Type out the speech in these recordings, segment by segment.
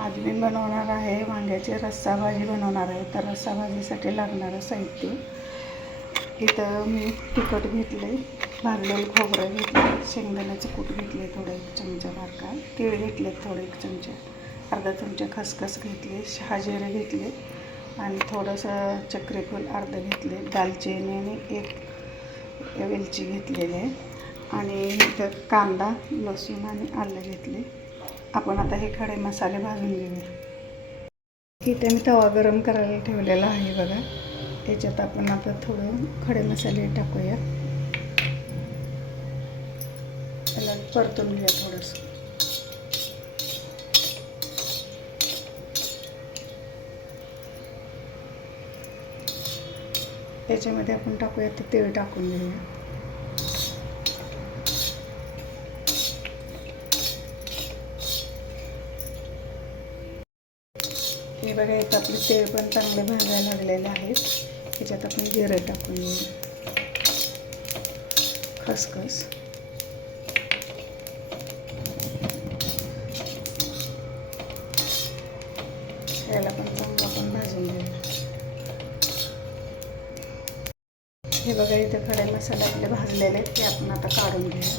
आज मी बनवणार आहे वांग्याची रस्सा भाजी बनवणार आहे. तर रस्सा भाजीसाठी लागणारं साहित्य. इथं मी तिखट घेतले भाजलेलं खोबरं घेतलं शेंगदाण्याचं कूट घेतले थोडं एक चमचा बारका. तीळ घेतले थोडं एक चमचा. अर्धा चमचा खसखस घेतले शहाजिरे घेतले आणि थोडंसं चक्रीफूल अर्ध घेतले दालचिनी आणि एक वेलची घेतलेली आहे. आणि इथं कांदा लसूण आणि आलं घेतले आपण आता हे खडे मसाले भाजून घेऊया. इथे मी तवा गरम करायला ठेवलेला आहे बघा. त्याच्यात आपण आता थोडं खडे मसाले टाकूया. त्याला परतून घेऊया थोडंसं. त्याच्यामध्ये आपण टाकूया ते तेल टाकून घेऊया. हे बघा इथं आपले तेल पण चांगले भाजायला लागलेले आहेत. त्याच्यात आपण जिरं टाकून खसखस. याला पण चांगलं आपण भाजून घेऊ. हे बघा इथे खडे मसाले आपले भाजलेले आहेत ते आपण आता काढून घेऊ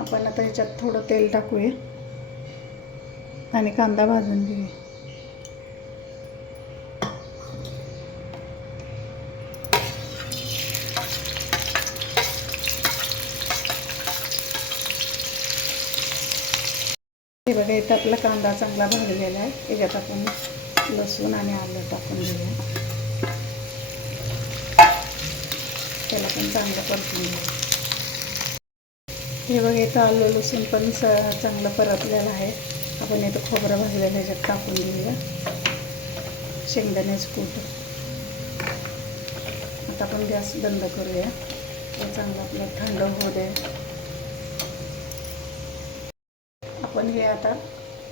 आपण आता ह्याच्यात थोडं तेल टाकूया. आणि कांदा भाजून घेऊया. हे बघा इथं आपला कांदा चांगला भाजलेला आहे. त्याच्यात आपण लसूण आणि आलं टाकून घेऊया. त्याला पण चांगलं परतून घेऊया. हे बघा इथं आलं लसूण पण स चांगलं परतलेलं आहे. आपण इथं खोबरं भाजलेलं ह्याच्यात टाकून घेऊया. शेंगदाण्याचं कूट. आता आपण गॅस बंद करूया. चांगलं आपलं थंड होऊ दे. आपण हे आता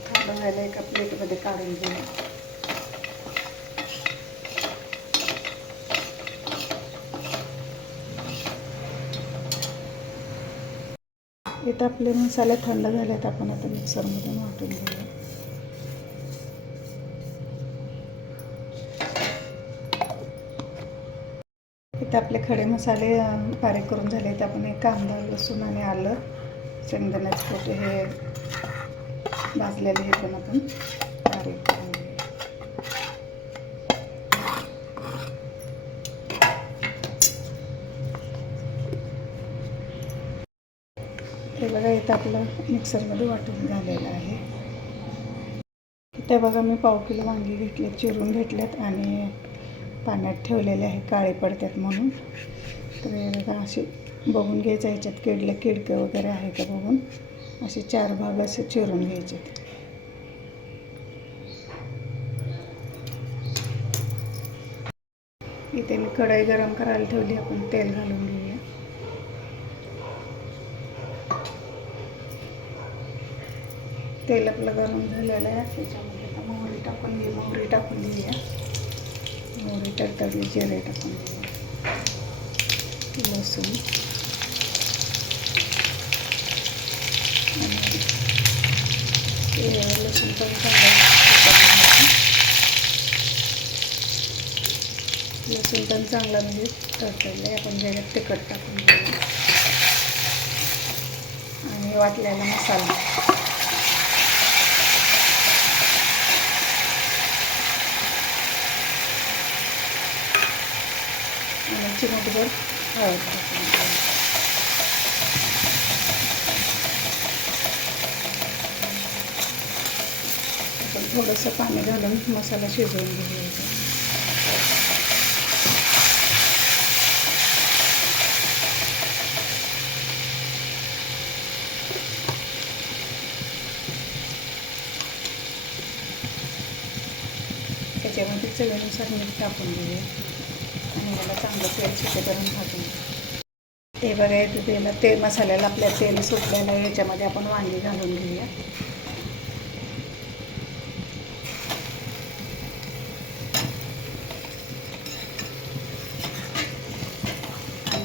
थंड व्हायला एका प्लेटमध्ये काढून घेऊया. इथं आपले मसाले थंड झाले आहेत आपण आता मिक्सरमध्ये वाटून घेऊया. इथं आपले खडे मसाले बारीक करून झाले आहेत. आपण एक कांदा लसूण आणि आलं शेंगदाण्याचे पोटे हे भाजलेले हे पण आपण. बारीक करून घेऊया हे बघा इथं आपलं मिक्सरमध्ये वाटून झालेलं आहे. ते बघा मी पाव किलो वांगी घेतले चिरून घेतल्यात आणि पाण्यात ठेवलेले आहे काळे पडतात म्हणून. तर बघा असे बघून घ्यायचं ह्याच्यात किडले किडके वगैरे आहे का बघून. असे चार भाग असे चिरून घ्यायचे इथे मी कढई गरम करायला ठेवली आपण तेल घालून घेऊया तेल आपलं गरम झालेलं आहे. त्याच्यामध्ये आता मोहरी टाकून घे मोहरी टाकून घेऊया. मोहरी तडतडली जिरे टाकून घेऊया. लसूण. आणि लसूण पण चांगलं लसूण पण चांगला म्हणजे तडतडलं आहे आपण ज्याच्यात तिखट टाकून घेऊया. आणि वाटलेला मसाला. आणि चिमटभर हळद. आपण थोडंसं पाणी घालून मसाला शिजवून घेऊया त्याच्यामध्ये चवीनुसार मीठ टाकून घेऊया कांद्याला चांगलं तेल सुटेपर्यंत भाजून ते बघा येते तेला ते मसाल्याला आपल्या तेल सुटलेलं आहे याच्यामध्ये आपण वांगी घालून घेऊया.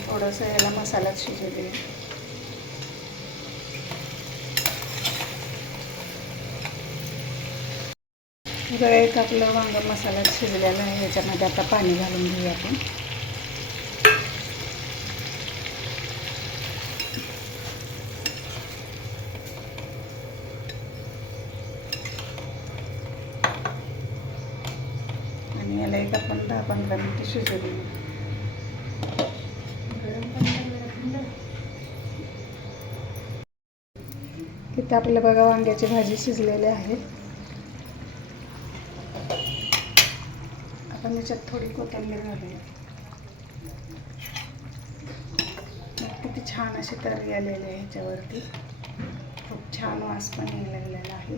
थोडंसं याला मसालाच शिजू दे टाकलं एक आपलं वांग मसाला शिजलेला आहे याच्यामध्ये आता पाणी घालून घेऊया आपण. आणि याला एक आपण दहा पंधरा मिनटं शिजू देऊ इथं आपलं बघा वांग्याची भाजी शिजलेली आहे. आपण याच्यात थोडी कोथिंबीर घालूया. किती छान अशी तर्री आलेली आहे ह्याच्यावरती खूप छान वास पण यायला लागलेला आहे.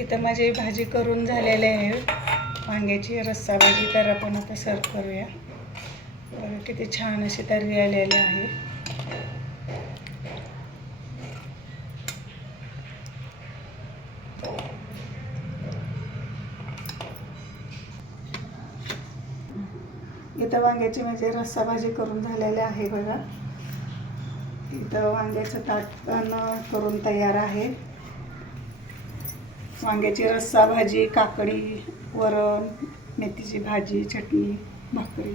इथं माझी भाजी करून झालेली आहे. वांग्याची रस्सा भाजी तर आपण आता सर्व करूया. बघा किती छान अशी तर्री आलेली आहे. इथं वांग्याची म्हणजे रस्सा भाजी करून झालेली आहे बघा. इथं वांग्याचं ताट पण करून तयार आहे. वांग्याची रस्सा भाजी काकडी वरण मेथीची भाजी चटणी भाकरी.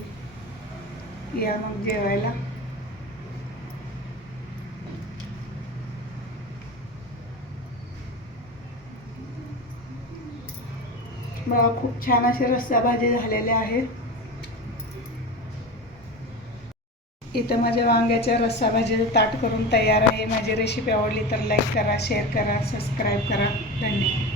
या मग जेवायला. खूप छान अशी रस्सा भाजी झालेली आहे इथं माझ्या वांग्याच्या रस्सा भाजीचं ताट करून तयार आहे. माझी रेसिपी आवडली तर लाईक करा शेअर करा सबस्क्राईब करा. धन्यवाद.